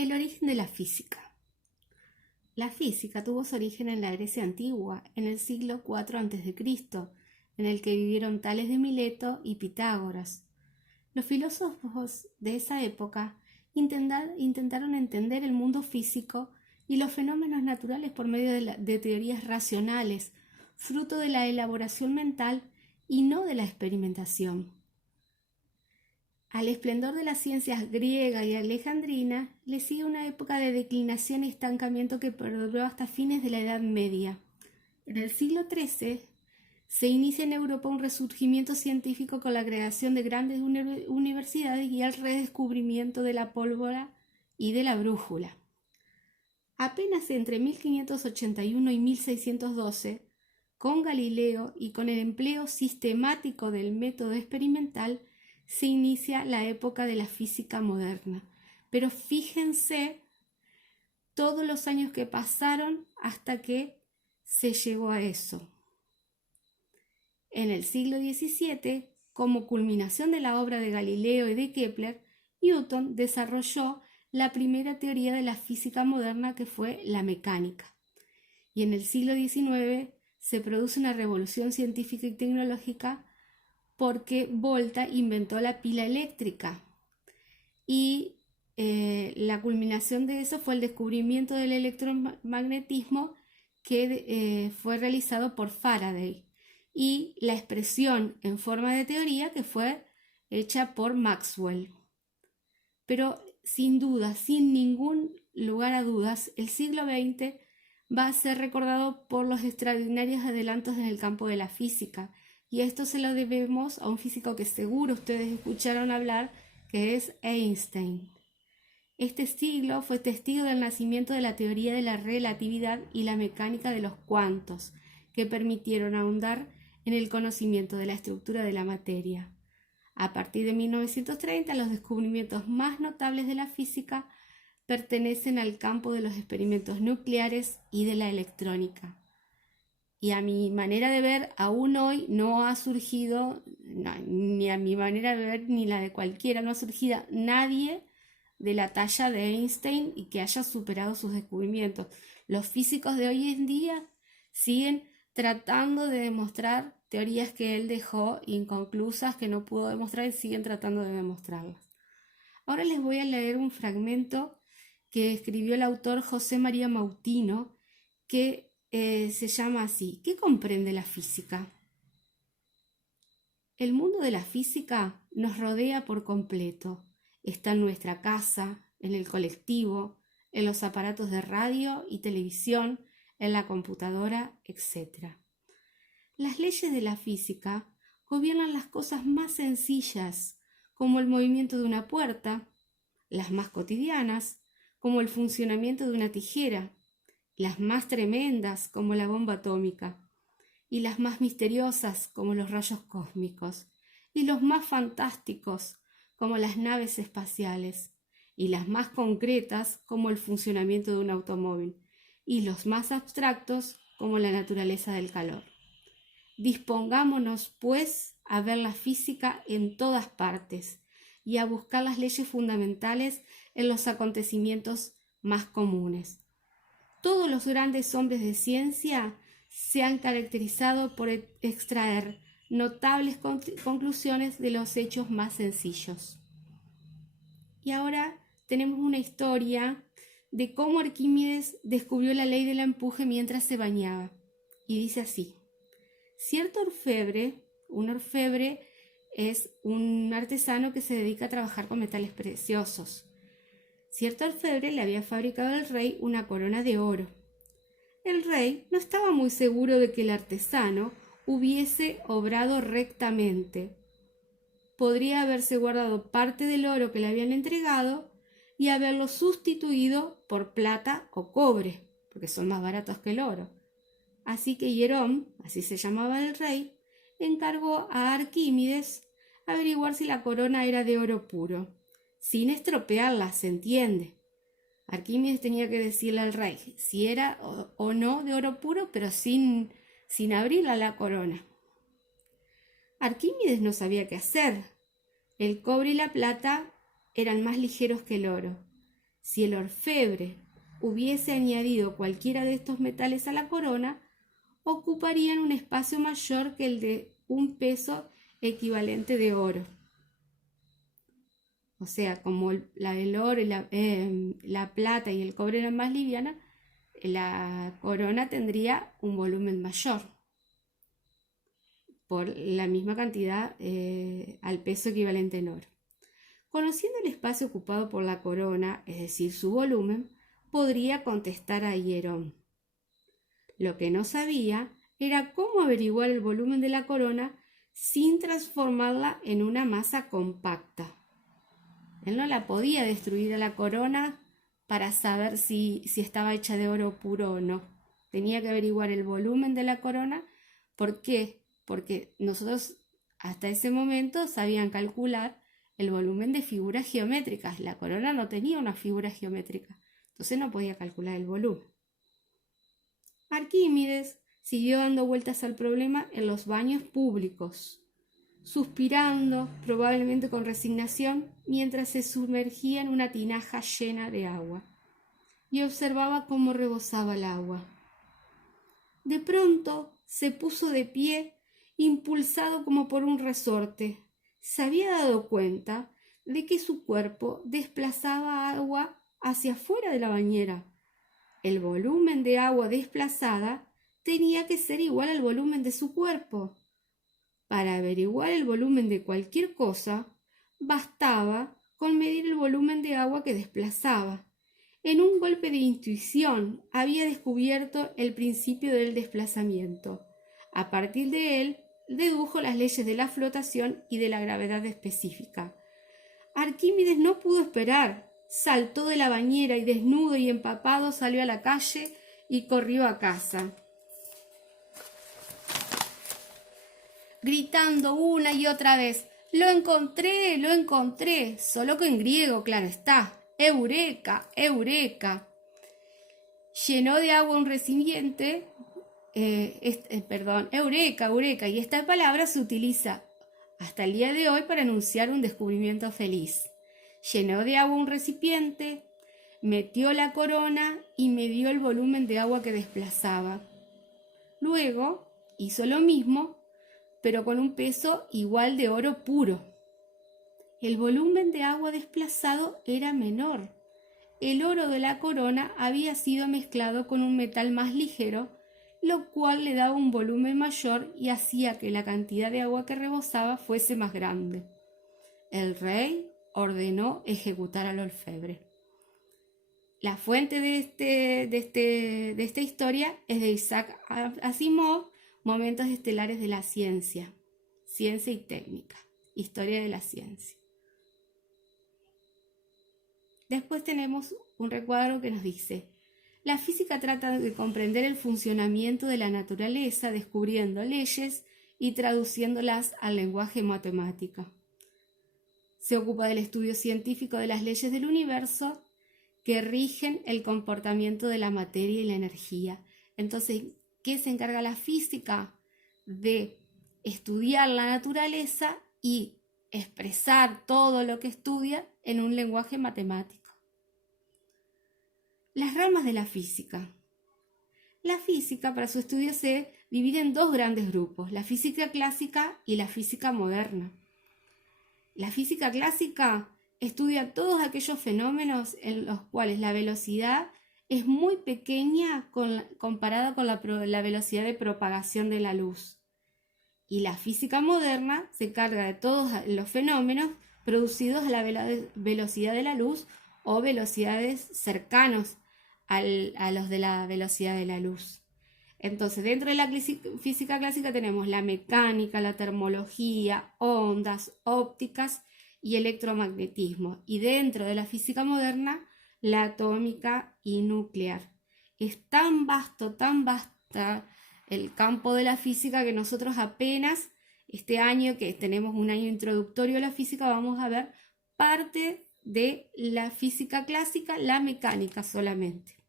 El origen de la física. La física tuvo su origen en la Grecia antigua, en el siglo IV a.C., en el que vivieron Tales de Mileto y Pitágoras. Los filósofos de esa época intentaron entender el mundo físico y los fenómenos naturales por medio de teorías racionales, fruto de la elaboración mental y no de la experimentación. Al esplendor de las ciencias griega y alejandrina le sigue una época de declinación y estancamiento que perduró hasta fines de la Edad Media. En el siglo XIII se inicia en Europa un resurgimiento científico con la creación de grandes universidades y el redescubrimiento de la pólvora y de la brújula. Apenas entre 1581 y 1612, con Galileo y con el empleo sistemático del método experimental, se inicia la época de la física moderna. Pero fíjense todos los años que pasaron hasta que se llegó a eso. En el siglo XVII, como culminación de la obra de Galileo y de Kepler, Newton desarrolló la primera teoría de la física moderna, que fue la mecánica. Y en el siglo XIX se produce una revolución científica y tecnológica porque Volta inventó la pila eléctrica. Y la culminación de eso fue el descubrimiento del electromagnetismo que fue realizado por Faraday, y la expresión en forma de teoría que fue hecha por Maxwell. Pero sin duda, sin ningún lugar a dudas, el siglo XX va a ser recordado por los extraordinarios adelantos en el campo de la física, y esto se lo debemos a un físico que seguro ustedes escucharon hablar, que es Einstein. Este siglo fue testigo del nacimiento de la teoría de la relatividad y la mecánica de los cuantos, que permitieron ahondar en el conocimiento de la estructura de la materia. A partir de 1930, los descubrimientos más notables de la física pertenecen al campo de los experimentos nucleares y de la electrónica. Y a mi manera de ver, aún hoy no ha surgido, ni a mi manera de ver ni la de cualquiera, no ha surgido nadie de la talla de Einstein y que haya superado sus descubrimientos. Los físicos de hoy en día siguen tratando de demostrar teorías que él dejó inconclusas, que no pudo demostrar, y siguen tratando de demostrarlas. Ahora les voy a leer un fragmento que escribió el autor José María Mautino, que se llama así: ¿qué comprende la física? El mundo de la física nos rodea por completo. Está en nuestra casa, en el colectivo, en los aparatos de radio y televisión, en la computadora, etc. Las leyes de la física gobiernan las cosas más sencillas, como el movimiento de una puerta, las más cotidianas, como el funcionamiento de una tijera, las más tremendas, como la bomba atómica, y las más misteriosas, como los rayos cósmicos, y los más fantásticos, como las naves espaciales, y las más concretas, como el funcionamiento de un automóvil, y los más abstractos, como la naturaleza del calor. Dispongámonos, pues, a ver la física en todas partes y a buscar las leyes fundamentales en los acontecimientos más comunes. Todos los grandes hombres de ciencia se han caracterizado por extraer notables conclusiones de los hechos más sencillos. Y ahora tenemos una historia de cómo Arquímedes descubrió la ley del empuje mientras se bañaba. Y dice así: cierto orfebre, un orfebre es un artesano que se dedica a trabajar con metales preciosos. Cierto orfebre le había fabricado al rey una corona de oro. El rey no estaba muy seguro de que el artesano hubiese obrado rectamente. Podría haberse guardado parte del oro que le habían entregado y haberlo sustituido por plata o cobre, porque son más baratos que el oro. Así que Hierón, así se llamaba el rey, encargó a Arquímedes averiguar si la corona era de oro puro, sin estropearla, se entiende. Arquímedes tenía que decirle al rey si era o no de oro puro, pero sin abrirla la corona. Arquímedes no sabía qué hacer. El cobre y la plata eran más ligeros que el oro. Si el orfebre hubiese añadido cualquiera de estos metales a la corona, ocuparían un espacio mayor que el de un peso equivalente de oro. O sea, como el oro y la plata y el cobre eran más livianas, la corona tendría un volumen mayor por la misma cantidad al peso equivalente en oro. Conociendo el espacio ocupado por la corona, es decir, su volumen, podría contestar a Hierón. Lo que no sabía era cómo averiguar el volumen de la corona sin transformarla en una masa compacta. Él no la podía destruir a la corona para saber si estaba hecha de oro puro o no. Tenía que averiguar el volumen de la corona. ¿Por qué? Porque nosotros hasta ese momento sabían calcular el volumen de figuras geométricas. La corona no tenía una figura geométrica, entonces no podía calcular el volumen. Arquímedes siguió dando vueltas al problema en los baños públicos, suspirando, probablemente con resignación, mientras se sumergía en una tinaja llena de agua, y observaba cómo rebosaba el agua. De pronto se puso de pie, impulsado como por un resorte. Se había dado cuenta de que su cuerpo desplazaba agua hacia afuera de la bañera. El volumen de agua desplazada tenía que ser igual al volumen de su cuerpo. Para averiguar el volumen de cualquier cosa, bastaba con medir el volumen de agua que desplazaba. En un golpe de intuición había descubierto el principio del desplazamiento. A partir de él, dedujo las leyes de la flotación y de la gravedad específica. Arquímedes no pudo esperar. Saltó de la bañera y desnudo y empapado salió a la calle y corrió a casa, gritando una y otra vez: ¡Lo encontré! Solo que en griego, claro está. ¡Eureka! ¡Eureka! Llenó de agua un recipiente. Eureka. Y esta palabra se utiliza hasta el día de hoy para anunciar un descubrimiento feliz. Llenó de agua un recipiente, metió la corona y midió el volumen de agua que desplazaba. Luego hizo lo mismo, pero con un peso igual de oro puro. El volumen de agua desplazado era menor. El oro de la corona había sido mezclado con un metal más ligero, lo cual le daba un volumen mayor y hacía que la cantidad de agua que rebosaba fuese más grande. El rey ordenó ejecutar al orfebre. La fuente de esta historia es de Isaac Asimov, Momentos estelares de la ciencia, ciencia y técnica, historia de la ciencia. Después tenemos un recuadro que nos dice: la física trata de comprender el funcionamiento de la naturaleza, descubriendo leyes y traduciéndolas al lenguaje matemático. Se ocupa del estudio científico de las leyes del universo que rigen el comportamiento de la materia y la energía. Entonces, ¿qué se encarga la física? De estudiar la naturaleza y expresar todo lo que estudia en un lenguaje matemático. Las ramas de la física. La física, para su estudio, se divide en dos grandes grupos: la física clásica y la física moderna. La física clásica estudia todos aquellos fenómenos en los cuales la velocidad es muy pequeña comparada con la velocidad de propagación de la luz. Y la física moderna se encarga de todos los fenómenos producidos a la velocidad de la luz o velocidades cercanos a los de la velocidad de la luz. Entonces, dentro de la física clásica tenemos la mecánica, la termología, ondas, ópticas y electromagnetismo. Y dentro de la física moderna, la atómica y nuclear. Es tan vasta el campo de la física que nosotros apenas este año, que tenemos un año introductorio a la física, vamos a ver parte de la física clásica, la mecánica solamente.